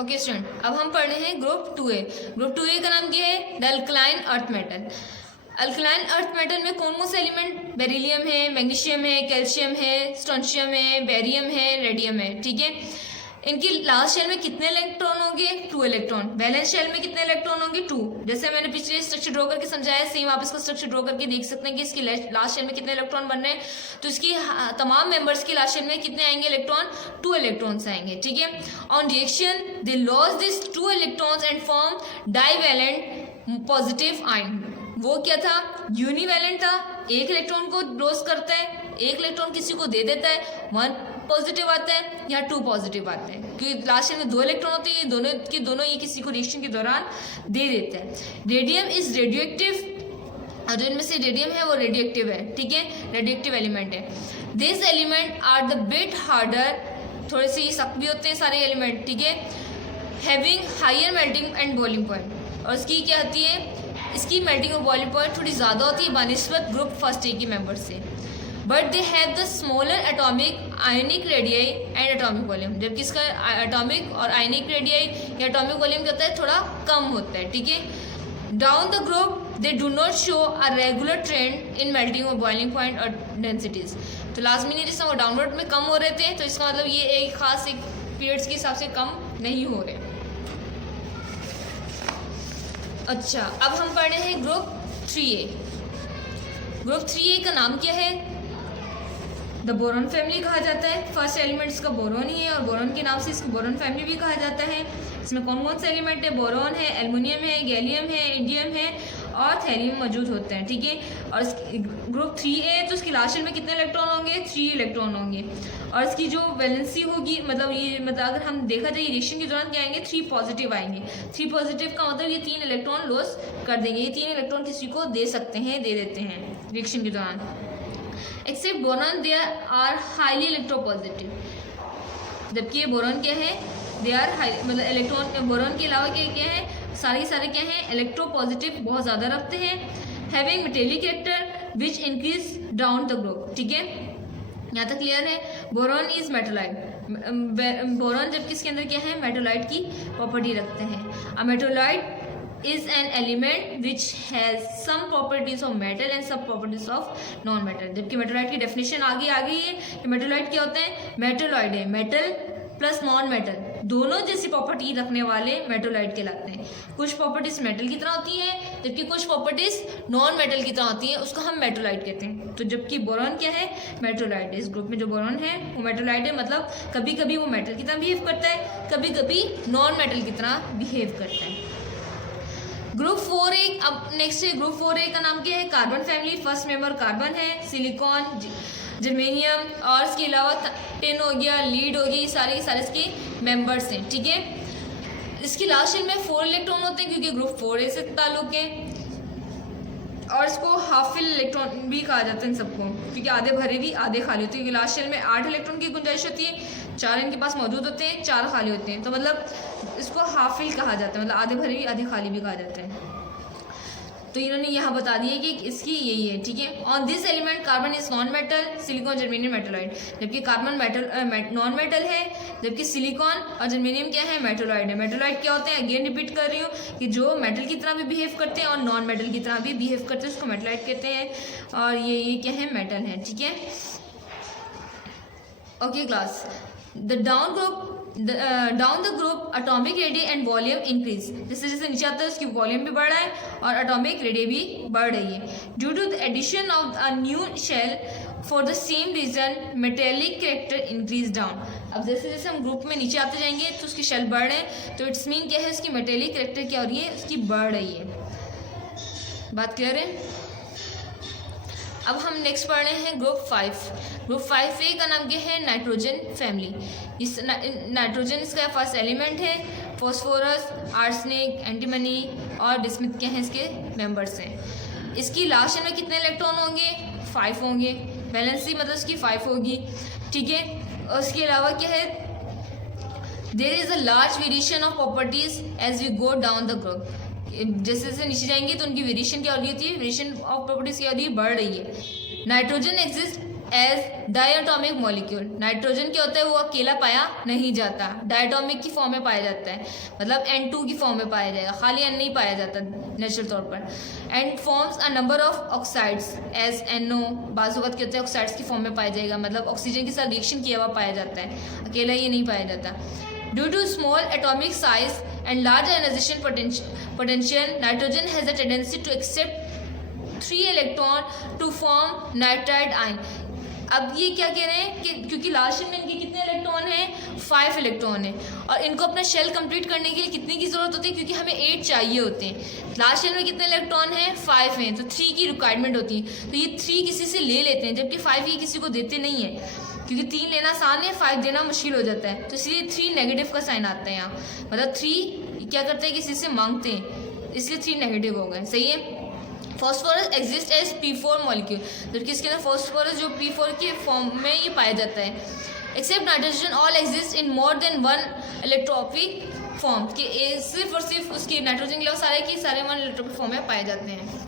Okay student, अब हम पढ़ रहे हैं ग्रुप 2A। ग्रुप 2A का नाम क्या है? The alkaline earth metal. Alkaline earth metal में कौन कौन से एलिमेंट? बेरिलियम है, मैग्नीशियम है, कैल्शियम है, स्ट्रोंशियम है, बेरियम है, रेडियम है। ठीक है, इनकी लास्ट शेल में कितने इलेक्ट्रॉन होंगे? 2 इलेक्ट्रॉन। बैलेंस शेल में कितने इलेक्ट्रॉन होंगे? 2। जैसे मैंने पिछले स्ट्रक्चर ड्रॉ करके समझाया, सेम आप इसको स्ट्रक्चर ड्रॉ करके देख सकते हैं कि इसकी लास्ट शेल में कितने इलेक्ट्रॉन बन रहे हैं। तो इसकी तमाम मेंबर्स की लास्ट शेल में कितने आएंगे इलेक्ट्रॉन? 2 इलेक्ट्रॉन्स आएंगे। ठीक है, on reaction they loss this 2 electrons and form divalent positive ion. वो क्या था? यूनिवैलेंट था, एक इलेक्ट्रॉन को लॉस करता है, एक इलेक्ट्रॉन किसी को दे देता है, 1 पॉजिटिव आता है या 2 पॉजिटिव आते हैं, क्योंकि लास्ट में 2 इलेक्ट्रॉन होते हैं, दोनों ये किसी को रिएक्शन के दौरान दे देते हैं। रेडियम इज रेडियोएक्टिव, और जिनमें से रेडियम है वो रेडियोएक्टिव है। ठीक है, रेडियोएक्टिव एलिमेंट है। This element are the bit harder, थोड़े से ये सख्त भी होते हैं सारे एलिमेंट। ठीक है, having higher melting and boiling point, और इसकी क्या होती है? इसकी मेल्टिंग और बॉइलिंग पॉइंट थोड़ी ज़्यादा होती है बनिस्बत ग्रुप फर्स्ट ए के मेंबर से। But they have the smaller atomic ionic radii and atomic volume, जबकि इसका एटॉमिक और आयनिक रेडियाई या एटॉमिक वॉल्यूम क्या होता है? थोड़ा कम होता है। ठीक है, down the group they do not show a regular trend in melting और बॉइलिंग पॉइंट और डेंसिटीज। तो लाजमी जिसमें वो डाउनवर्ड में कम हो रहे थे, तो इसका मतलब ये एक खास एक पीरियड्स के हिसाब से कम नहीं हो रहे। अच्छा, अब हम पढ़ रहे हैं ग्रुप 3A। ग्रुप 3A का नाम क्या है? द बोरॉन फैमिली कहा जाता है। फर्स्ट एलिमेंट इसका बोरॉन ही है, और बोरॉन के नाम से इसको बोरॉन फैमिली भी कहा जाता है। इसमें कौन कौन से एलिमेंट है? बोरॉन है, एल्युमिनियम है, गैलियम है, इंडियम है और थैलियम मौजूद होते हैं। ठीक है, और ग्रुप 3A तो इसकी लास्ट शेल में कितने इलेक्ट्रॉन होंगे? 3 इलेक्ट्रॉन होंगे, और इसकी जो वैलेंसी होगी, मतलब अगर हम देखा जाए रिएक्शन के दौरान क्या आएंगे? 3 पॉजिटिव आएंगे। 3 पॉजिटिव का मतलब ये 3 इलेक्ट्रॉन लॉस कर देंगे। ये 3 इलेक्ट्रॉन किसी को दे सकते हैं, दे देते हैं रिएक्शन के दौरान। Except boron they are highly electropositive, जबकि ये बोरॉन क्या है? दे आर मतलब इलेक्ट्रॉन, बोरॉन के अलावा क्या है? सारे क्या हैं? इलेक्ट्रोपॉजिटिव बहुत ज़्यादा रखते हैं। Having metallic character which increase down the group. ठीक है, यहाँ तक क्लियर है? Boron is मेटोलाइट। बोरॉन जबकि इसके अंदर क्या है? मेटोलाइट की प्रॉपर्टी रखते हैं। अ मेटोलाइट is an element which has some properties of metal and some properties of non metal। जबकि मेटोलाइट की डेफिनेशन आगे आ गई है कि मेटोलाइट क्या होता है? मेटोलॉइड है, मेटल प्लस नॉन मेटल दोनों जैसी प्रॉपर्टी रखने वाले मेटोलाइट कहलाते हैं। कुछ प्रॉपर्टीज मेटल की तरह होती हैं, जबकि कुछ प्रॉपर्टीज नॉन मेटल की तरह होती हैं, उसको हम मेटोलाइट कहते हैं। तो जबकि बोरॉन क्या है? मेटोलाइट है। इस ग्रुप में जो बोरॉन है वो मेटोलाइट है, मतलब कभी कभी वो मेटल की तरह बिहेव करता है, कभी कभी नॉन मेटल की तरह बिहेव करता है। ग्रुप 4A, अब नेक्स्ट है ग्रुप 4A का नाम क्या है? Carbon family. First member carbon है, सिलिकॉन, जर्मेनियम और इसके अलावा टिन हो गया, लीड हो गई, सारे इसके मेंबर्स हैं। ठीक है, इसकी लास्ट शेल में 4 इलेक्ट्रॉन होते हैं क्योंकि ग्रुप 4A से ताल्लुक है, और इसको हाफ फिल इलेक्ट्रॉन भी कहा जाता है इन सबको, क्योंकि आधे भरे भी आधे खाली होते हैं। क्योंकि लास्ट शेल में 8 इलेक्ट्रॉन की गुंजाइश होती है, 4 इनके पास मौजूद होते हैं, 4 खाली होते हैं, तो मतलब इसको हाफ फिल कहा जाता है, मतलब आधे भरे भी आधे खाली भी कहा जाता है। तो इन्होंने यहाँ बता दिया कि इसकी यही है। ठीक है, on this element carbon is non metal, silicon, germanium, मेटोलाइट। जबकि कार्बन नॉन मेटल है, जबकि सिलिकॉन और जर्मेनियम क्या है? मेटोलाइट है। मेटोलाइट क्या होते हैं? अगेन रिपीट कर रही हूँ कि जो मेटल की तरह भी बिहेव करते हैं और नॉन मेटल की तरह भी बिहेव करते हैं, उसको मेटोलाइट कहते हैं, और ये क्या है? मेटल है। ठीक है, okay class, the down the group atomic radius and volume increase. जैसे जैसे नीचे आता है उसकी वॉल्यूम भी बढ़ रहा है और एटॉमिक रेडियस भी बढ़ रही है। Due to the addition of a new shell for the same reason metallic character increase down. अब जैसे जैसे हम ग्रुप में नीचे आते जाएंगे तो उसकी शेल बढ़ रहे हैं, तो इट्स मीन क्या है? उसकी मेटेलिक कैरेक्टर क्या हो रही है? उसकी बढ़ रही है। बात क्लियर है? अब हम नेक्स्ट पढ़ रहे हैं ग्रुप 5। ग्रुप 5A का नाम क्या है? Nitrogen family. इस नाइट्रोजन इसका फर्स्ट एलिमेंट है। फॉस्फोरस, आर्सेनिक, एंटीमनी और बिस्मिथ क्या हैं? इसके मेंबर्स हैं। इसकी लास्ट शेल में कितने इलेक्ट्रॉन होंगे? 5 होंगे। वैलेंसी मतलब इसकी 5 होगी। ठीक है, और उसके अलावा क्या है? There is a large variation of properties as we go down the group. जैसे जैसे नीचे जाएंगे तो उनकी वेरिएशन क्या हो रही होती है? वेरिएशन ऑफ प्रॉपर्टीज क्या हो रही है? बढ़ रही है। Nitrogen exist as diatomic molecule. Nitrogen क्या होता है, वो अकेला पाया नहीं जाता, डायटोमिक की फॉर्म में पाया जाता है, मतलब N2 की फॉर्म में पाया जाएगा, खाली N नहीं पाया जाता नेचुरल तौर पर। And forms a number of oxides as NO। बाज़ वक़्त क्या होता है, ऑक्साइड्स की फॉर्म में पाया जाएगा, मतलब ऑक्सीजन के साथ रिएक्शन किया हुआ पाया जाता है, अकेला ये नहीं पाया जाता। Due to small atomic size and large ionization potential, nitrogen has a tendency to accept 3 electron to form nitride ion. अब ये क्या कह रहे हैं कि क्योंकि लास्ट शेल में इनके कितने इलेक्ट्रॉन हैं, 5 इलेक्ट्रॉन हैं, और इनको अपना शेल कंप्लीट करने के लिए कितने की ज़रूरत होती है, क्योंकि हमें 8 चाहिए होते हैं। लास्ट शेल में कितने इलेक्ट्रॉन हैं, 5 हैं, तो 3 की रिक्वायरमेंट होती है। तो ये 3 किसी से ले लेते हैं, जबकि 5 ये किसी को देते नहीं है, क्योंकि 3 लेना आसान है, 5 देना मुश्किल हो जाता है, तो इसलिए 3 नेगेटिव का साइन आता है यहाँ, मतलब 3 क्या करते हैं, किसी से मांगते हैं, इसलिए 3 नेगेटिव हो गए। सही है। Phosphorus exist as P4 molecule, जबकि इसके अंदर फॉस्फोरस जो P4 के फॉर्म में ये पाया जाता है। Except nitrogen all exist in more than 1 allotropic form, कि सिर्फ और सिर्फ उसकी नाइट्रोजन के अलावा सारे की सारे 1 इलेक्ट्रोपिक फॉर्म में पाए जाते हैं।